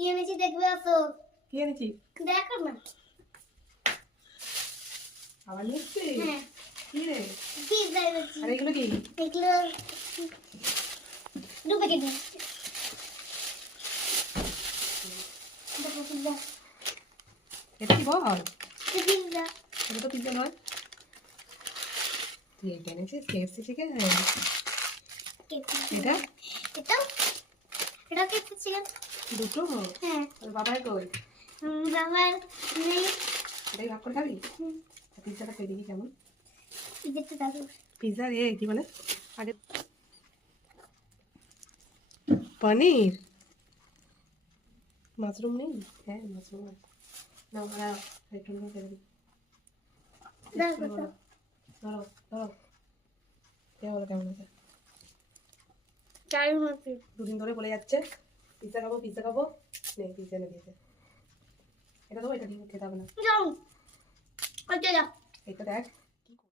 কি এনেছি দেখবে আসো। কি এনেছি? দেখো না। আবার মিষ্টি? হ্যাঁ কি রে? পিৎজা এনেছি। আর এগুলো কি? এগুলো 2 প্যাকেট নিচ্ছি। দেখো পিৎজা। এটা কি বল? পিৎজা। এটা তো পিজ্জা নয়। তুই এটা এনেছিস কেএফসি চিকেন? এটা এটাও এটা কেটে চিকেন। দুটো? হ্যাঁ তোর বাবার কই? বাবার নেই। এটাই ভাগ করে খাবি? পিজ্জাটা খেয়ে দেখি কেমন। পিৎজাটা দাদু। পিজ্জা রে কি বলে আগে পনির মাশরুম নেই? হ্যাঁ মাশরুম আছে। না ওরা একটু নিয়ে ফেলে দিই। ধরো ধরো ধরো কে বলো কেমন আছে? চারুর মতো। দুদিন ধরে বলে যাচ্ছে পিজ্জা খাবো পিজ্জা খাবো। নেই পিজ্জা এনে দিয়েছে। এটা দেবো, এটা দিয়ে খেতে হবে না। যাও ওইটা যাও। এটা দেখ